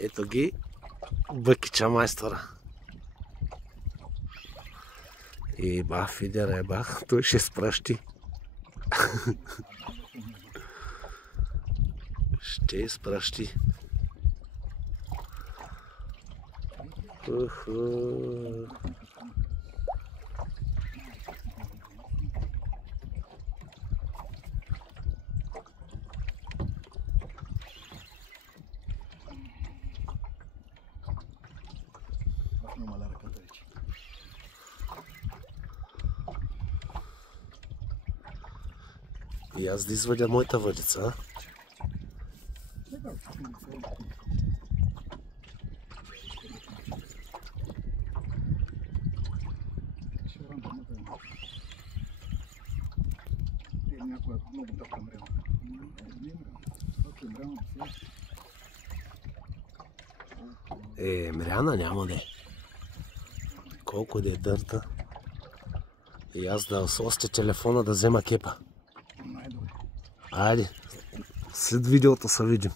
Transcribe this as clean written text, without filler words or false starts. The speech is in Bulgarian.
Ето ги Бъкича майстора. И бах, Фидера е бах, той ще спращи. Ще изпращи. И аз да извадя моята въдица. Мряна няма де. Колко да е дърта. И аз да остя телефона да взема кепа. Айде, след видеото се видим.